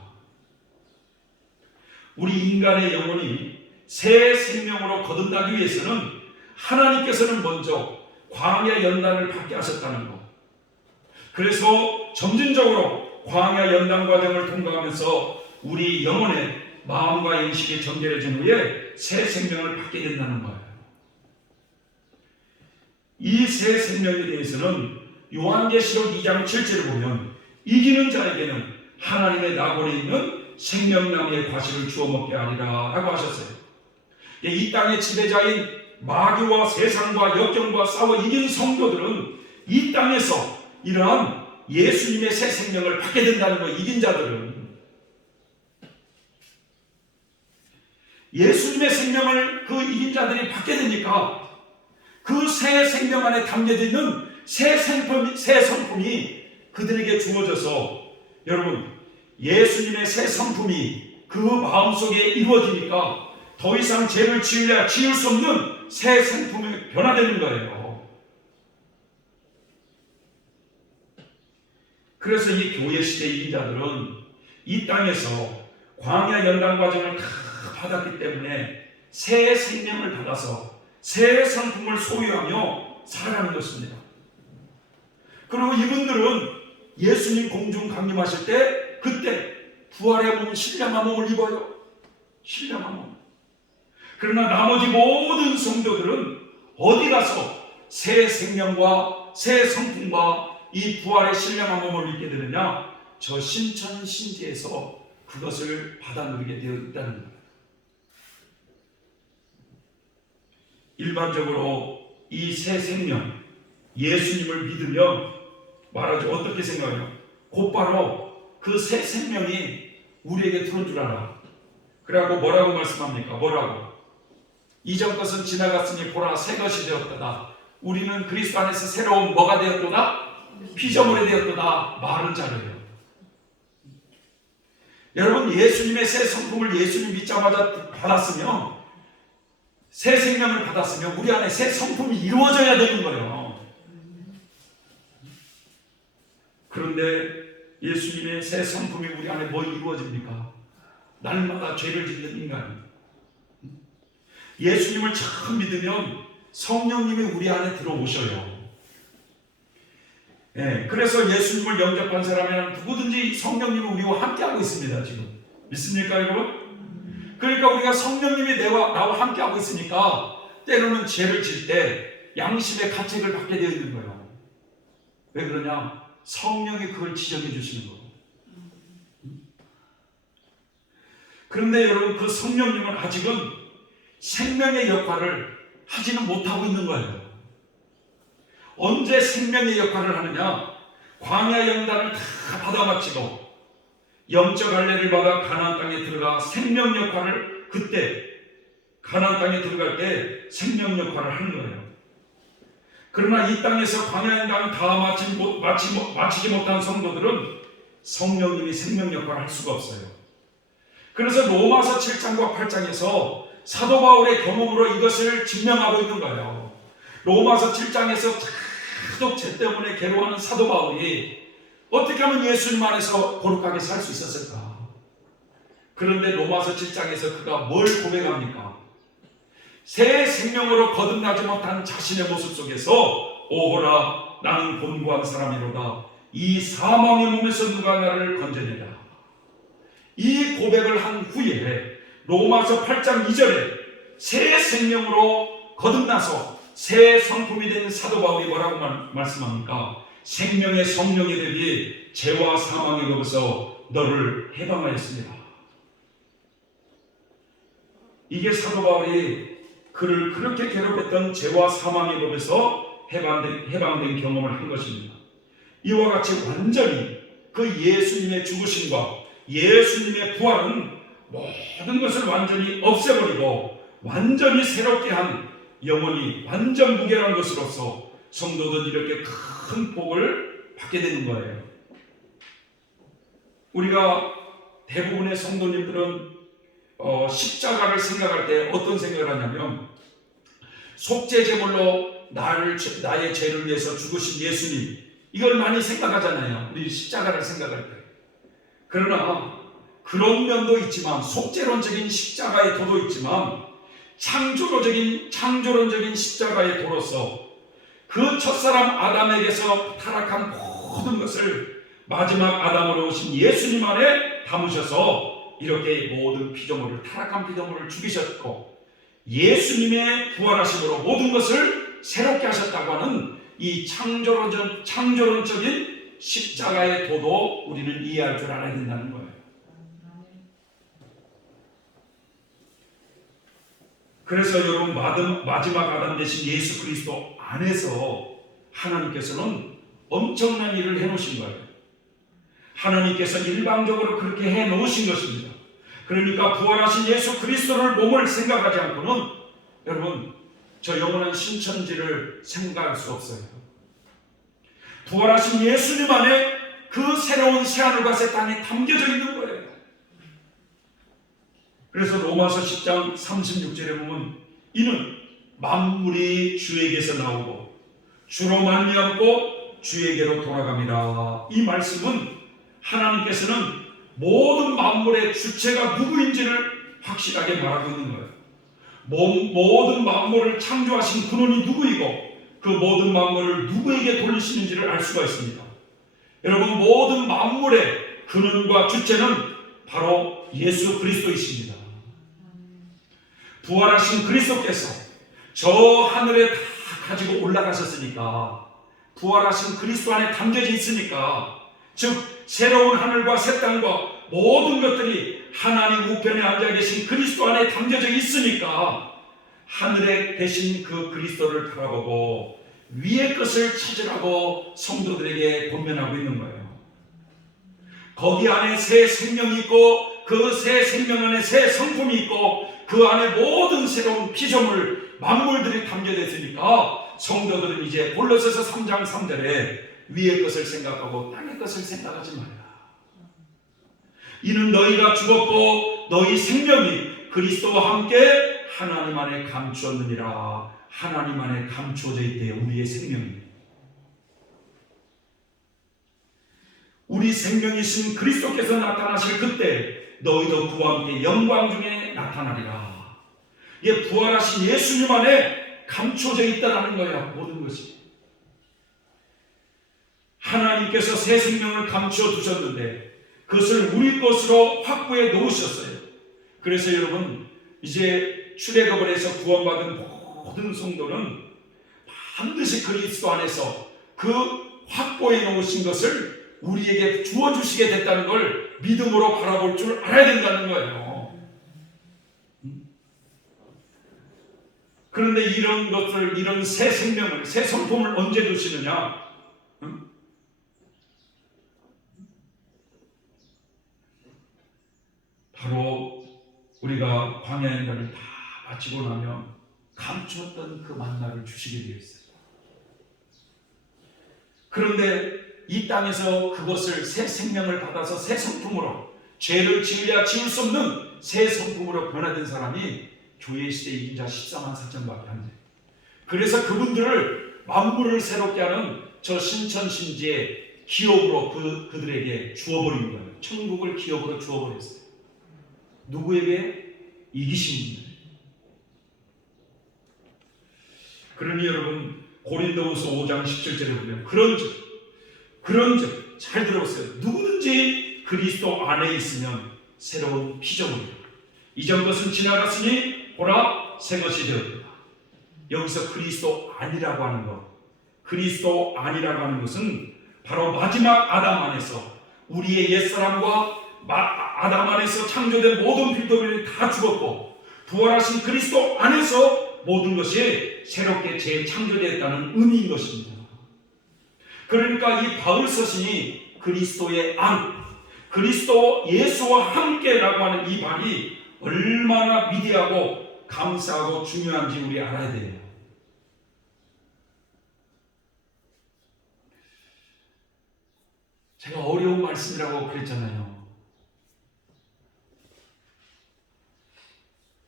우리 인간의 영혼이 새 생명으로 거듭나기 위해서는 하나님께서는 먼저 광야 연단을 받게 하셨다는 것. 그래서 점진적으로 광야 연단 과정을 통과하면서 우리 영혼의 마음과 인식이 정결해진 후에 새 생명을 받게 된다는 거예요. 이 새 생명에 대해서는 요한계시록 2장 7절을 보면 이기는 자에게는 하나님의 낙원에 있는 생명나무의 과실을 주워 먹게 하리라 라고 하셨어요. 이 땅의 지배자인 마귀와 세상과 역경과 싸워 이긴 성도들은 이 땅에서 이러한 예수님의 새 생명을 받게 된다는 거예요. 이긴 자들은 예수님의 생명을 그 이긴 자들이 받게 되니까 그 새 생명 안에 담겨져 있는 새 성품이 그들에게 주어져서, 여러분, 예수님의 새 성품이 그 마음속에 이루어지니까 더 이상 죄를 지을 수 없는 새 성품이 변화되는 거예요. 그래서 이 교회 시대 이긴 자들은 이 땅에서 광야 연단 과정을 다 받았기 때문에 새 생명을 받아서 새 성품을 소유하며 살아가는 것입니다. 그리고 이분들은 예수님 공중 강림하실 때 그때 부활의 몸, 신령한 몸을 입어요. 신령한 몸. 그러나 나머지 모든 성도들은 어디 가서 새 생명과 새 성품과 이 부활의 신령한 몸을 입게 되느냐? 저 신천 신지에서 그것을 받아 누리게 되어 있다는 거예요. 일반적으로 이 새 생명, 예수님을 믿으면 말하죠. 어떻게 생각해요? 곧바로 그 새 생명이 우리에게 들어온 줄 알아. 그래갖고 뭐라고 말씀합니까? 뭐라고? 이전 것은 지나갔으니 보라 새 것이 되었도다. 우리는 그리스도 안에서 새로운 뭐가 되었도다? 피조물이 되었도다. 말은 잘해요. 여러분, 예수님의 새 성품을 예수님 믿자마자 받았으면, 새 생명을 받았으면 우리 안에 새 성품이 이루어져야 되는 거예요. 그런데 예수님의 새 성품이 우리 안에 뭐 이루어집니까? 날마다 죄를 짓는 인간이. 예수님을 처음 믿으면 성령님이 우리 안에 들어오셔요. 그래서 예수님을 영접한 사람이란 누구든지 성령님이 우리와 함께하고 있습니다. 지금 믿습니까, 여러분? 그러니까 우리가 성령님이 나와 함께하고 있으니까 때로는 죄를 질 때 양심의 가책을 받게 되어 있는 거예요. 왜 그러냐? 성령이 그걸 지정해 주시는 거예요. 그런데 여러분, 그 성령님은 아직은 생명의 역할을 하지는 못하고 있는 거예요. 언제 생명의 역할을 하느냐? 광야 연단을 다 받아 마치고 영적 할례를 받아 가나안 땅에 들어가 생명 역할을, 그때 가나안 땅에 들어갈 때 생명 역할을 하는 거예요. 그러나 이 땅에서 광야 연단을 다 마치지 못한 성도들은 성령님이 생명 역할을 할 수가 없어요. 그래서 로마서 7장과 8장에서 사도 바울의 경험으로 이것을 증명하고 있는 거예요. 로마서 7장에서 계속 죄 때문에 괴로워하는 사도 바울이 어떻게 하면 예수님 안에서 거룩하게 살 수 있었을까? 그런데 로마서 7장에서 그가 뭘 고백합니까? 새 생명으로 거듭나지 못한 자신의 모습 속에서 오호라 나는 곤고한 사람이로다. 이 사망의 몸에서 누가 나를 건져내랴. 이 고백을 한 후에 로마서 8장 2절에 새 생명으로 거듭나서 새 성품이 된 사도 바울이 뭐라고 말씀합니까? 생명의 성령이 되기 죄와 사망의 법에서 너를 해방하였습니다. 이게 사도 바울이 그를 그렇게 괴롭혔던 죄와 사망의 법에서 해방된 경험을 한 것입니다. 이와 같이 완전히 그 예수님의 죽으심과 예수님의 부활은 모든 것을 완전히 없애버리고 완전히 새롭게 한 영혼이 완전 무결한 것으로서 성도들은 이렇게 큰 복을 받게 되는 거예요. 우리가 대부분의 성도님들은 십자가를 생각할 때 어떤 생각을 하냐면 속죄 제물로 나의 죄를 위해서 죽으신 예수님, 이걸 많이 생각하잖아요. 우리 십자가를 생각할 때. 그러나 그런 면도 있지만, 속죄론적인 십자가의 도도 있지만, 창조론적인 십자가의 도로서 그 첫사람 아담에게서 타락한 모든 것을 마지막 아담으로 오신 예수님 안에 담으셔서 이렇게 모든 피조물을, 타락한 피조물을 죽이셨고, 예수님의 부활하심으로 모든 것을 새롭게 하셨다고 하는 이 창조론적인 십자가의 도도 우리는 이해할 줄 알아야 된다는 거예요. 그래서 여러분, 마지막 아담 되신 예수 그리스도 안에서 하나님께서는 엄청난 일을 해놓으신 거예요. 하나님께서 일방적으로 그렇게 해놓으신 것입니다. 그러니까 부활하신 예수 그리스도를 몸을 생각하지 않고는 여러분, 저 영원한 신천지를 생각할 수 없어요. 부활하신 예수님 안에 그 새로운 새하늘과 새 땅이 담겨져 있는 거예요. 그래서 로마서 10장 36절에 보면 이는 만물이 주에게서 나오고 주로 말미암고 주에게로 돌아갑니다. 이 말씀은 하나님께서는 모든 만물의 주체가 누구인지를 확실하게 말하고 있는 거예요. 모든 만물을 창조하신 근원이 누구이고 그 모든 만물을 누구에게 돌리시는지를 알 수가 있습니다. 여러분, 모든 만물의 근원과 주체는 바로 예수 그리스도이십니다. 부활하신 그리스도께서 저 하늘에 다 가지고 올라가셨으니까, 부활하신 그리스도 안에 담겨져 있으니까, 즉 새로운 하늘과 새 땅과 모든 것들이 하나님 우편에 앉아 계신 그리스도 안에 담겨져 있으니까 하늘에 계신 그 그리스도를 바라보고 위의 것을 찾으라고 성도들에게 권면하고 있는 거예요. 거기 안에 새 생명이 있고 그 새 생명 안에 새 성품이 있고 그 안에 모든 새로운 피조물 만물들이 담겨져 있으니까 성도들은 이제 골로새서 3장 3절에 위의 것을 생각하고 땅의 것을 생각하지 말라. 이는 너희가 죽었고 너희 생명이 그리스도와 함께 하나님 안에 감추었느니라. 하나님 안에 감추어져 있대요. 우리의 생명이. 우리 생명이신 그리스도께서 나타나실 그때 너희도 그와 함께 영광 중에 나타나리라. 이게 부활하신 예수님 안에 감추어져 있다는 거야. 모든 것이. 하나님께서 새 생명을 감추어 두셨는데 그것을 우리 것으로 확보해 놓으셨어요. 그래서 여러분, 이제 출애굽을 해서 구원받은 모든 성도는 반드시 그리스도 안에서 그 확보해 놓으신 것을 우리에게 주어주시게 됐다는 걸 믿음으로 바라볼 줄 알아야 된다는 거예요. 그런데 이런 것들, 이런 새 생명을, 새 성품을 언제 두시느냐? 바로 우리가 광야의 날을 다 마치고 나면 감추었던 그 만나를 주시게 되어 있어요. 그런데 이 땅에서 그것을 새 생명을 받아서 새 성품으로, 죄를 지으려 지을 수 없는 새 성품으로 변화된 사람이 교회 시대 이긴 자 14만 4천밖에 안 돼요. 그래서 그분들을 만물을 새롭게 하는 저 신천신지의 기업으로 그들에게 주어버린 거예요. 천국을 기업으로 주어버렸어요. 누구에게? 이기신 분들. 그러니 여러분, 고린도후서 5장 17절에 보면 그런즉 잘 들어보세요. 누구든지 그리스도 안에 있으면 새로운 피조물이다. 이전 것은 지나갔으니 보라 새 것이 되었다. 여기서 그리스도 아니라고 하는 것, 그리스도 아니라고 하는 것은 바로 마지막 아담 안에서 우리의 옛사람과 아담 안에서 창조된 모든 피조물이 다 죽었고 부활하신 그리스도 안에서 모든 것이 새롭게 재창조되었다는 의미인 것입니다. 그러니까 이 바울 서신이 그리스도의 안, 그리스도 예수와 함께라고 하는 이 말이 얼마나 위대하고 감사하고 중요한지 우리 알아야 돼요. 제가 어려운 말씀이라고 그랬잖아요.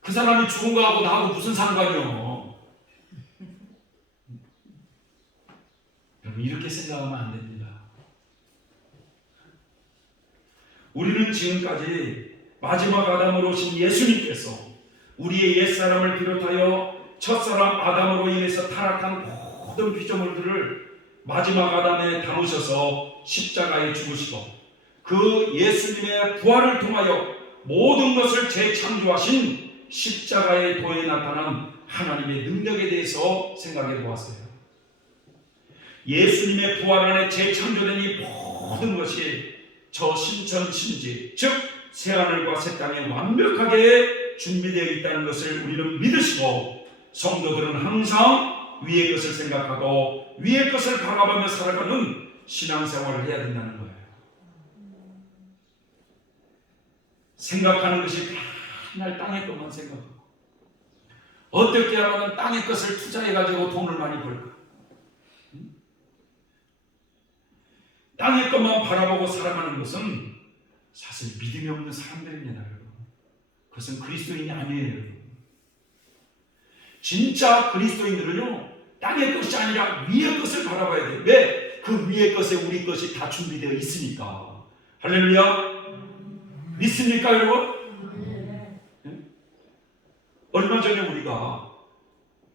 그 사람이 죽은 거하고 나하고 무슨 상관이요? 여러분, 이렇게 생각하면 안 됩니다. 우리는 지금까지 마지막 아담으로 오신 예수님께서 우리의 옛사람을 비롯하여 첫사람 아담으로 인해서 타락한 모든 피조물들을 마지막 아담에 담으셔서 십자가에 죽으시고 그 예수님의 부활을 통하여 모든 것을 재창조하신 십자가의 도에 나타난 하나님의 능력에 대해서 생각해 보았어요. 예수님의 부활 안에 재창조된 이 모든 것이 저 신천신지, 즉 새하늘과 새 땅에 완벽하게 준비되어 있다는 것을 우리는 믿으시고, 성도들은 항상 위의 것을 생각하고 위의 것을 바라보며 살아가는 신앙생활을 해야 된다는 거예요. 생각하는 것이 맨날 땅의 것만 생각하고, 어떻게 하면 땅의 것을 투자해가지고 돈을 많이 벌까? 땅의 것만 바라보고 살아가는 것은 사실 믿음이 없는 사람들입니다, 여러분. 그것은 그리스도인이 아니에요, 여러분. 진짜 그리스도인들은요, 땅의 것이 아니라 위의 것을 바라봐야 돼요. 왜? 그 위의 것에 우리 것이 다 준비되어 있으니까. 할렐루야. 믿습니까, 여러분? 얼마 전에 우리가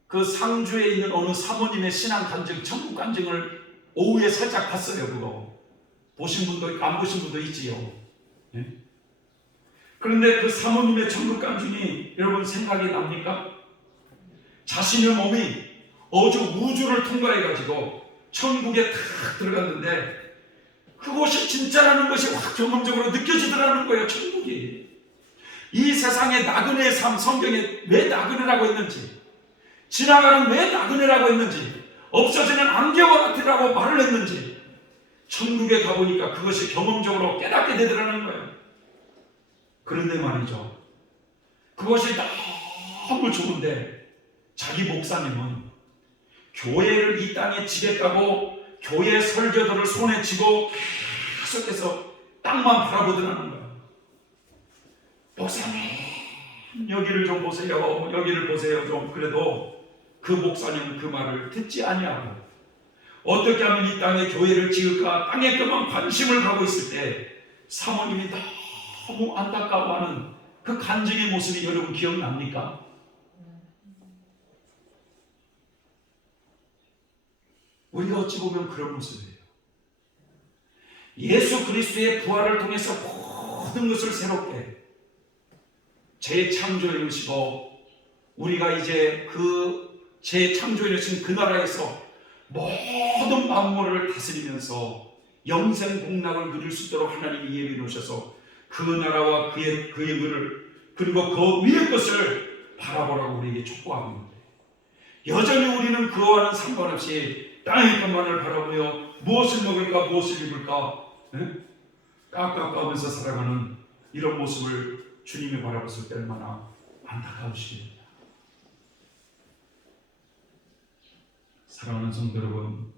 그 상주에 있는 어느 사모님의 신앙 간증, 천국 간증을 오후에 살짝 봤어요. 그거 보신 분도 있고 안 보신 분도 있지요. 그런데 그 사모님의 천국 간증이 여러분 생각이 납니까? 자신의 몸이 어주 우주를 통과해가지고 천국에 탁 들어갔는데 그곳이 진짜라는 것이 확 경험적으로 느껴지더라는 거예요. 천국이. 이 세상의 나그네의 삶, 성경에 왜 나그네라고 했는지, 지나가는 왜 나그네라고 했는지, 없어지는 안개와 같으라고 말을 했는지, 천국에 가보니까 그것이 경험적으로 깨닫게 되더라는 거예요. 그런데 말이죠, 그것이 너무 좋은데 자기 목사님은 교회를 이 땅에 지겠다고 교회 설교들을 손에 쥐고 계속해서 땅만 바라보더라는 거예요. 목사님, 여기를 좀 보세요, 여기를 보세요. 좀 그래도 그 목사님은 그 말을 듣지 아니하고, 어떻게 하면 이 땅에 교회를 지을까 땅에 그만 관심을 가고 있을 때 사모님이 너무 안타까워하는 그 간증의 모습이 여러분 기억납니까? 우리가 어찌 보면 그런 모습이에요. 예수 그리스도의 부활을 통해서 모든 것을 새롭게 재창조해 주시고, 우리가 이제 그 재창조해 주신 그 나라에서 모든 만물을 다스리면서 영생 복락을 누릴 수 있도록 하나님이 예비해 놓으셔서 그 나라와 그의 의를, 그리고 그 위의 것을 바라보라고 우리에게 촉구하고 있는데, 여전히 우리는 그와는 상관없이 땅의 것만을 바라보며 무엇을 먹을까 무엇을 입을까 깎아가면서 살아가는 이런 모습을 주님이 바라봤을 때 얼마나 안타까우시겠습니까? 사랑하는 성도 여러분,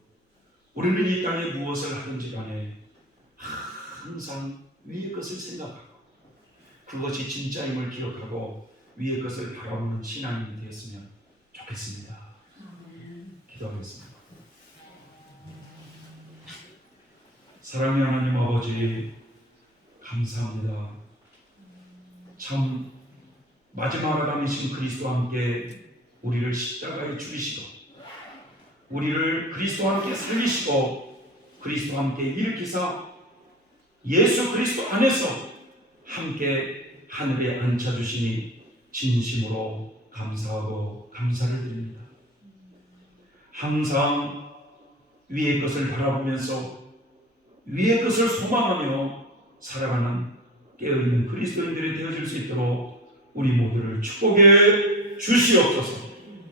우리는 이 땅에 무엇을 하든지 간에 항상 위의 것을 생각하고 그것이 진짜임을 기억하고 위의 것을 바라보는 신앙인이 되었으면 좋겠습니다. 기도하겠습니다. 사랑의 하나님 아버지, 감사합니다. 참 마지막 아담이신 그리스도와 함께 우리를 십자가에 죽이시고 우리를 그리스도와 함께 살리시고 그리스도와 함께 일으키사 예수 그리스도 안에서 함께 하늘에 앉혀주시니 진심으로 감사하고 감사를 드립니다. 항상 위의 것을 바라보면서 위의 것을 소망하며 살아가는 깨어있는 그리스도인들이 되어질 수 있도록 우리 모두를 축복해 주시옵소서.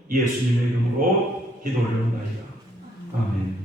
예수님의 이름으로 기도를 올려옵나이다. 아멘.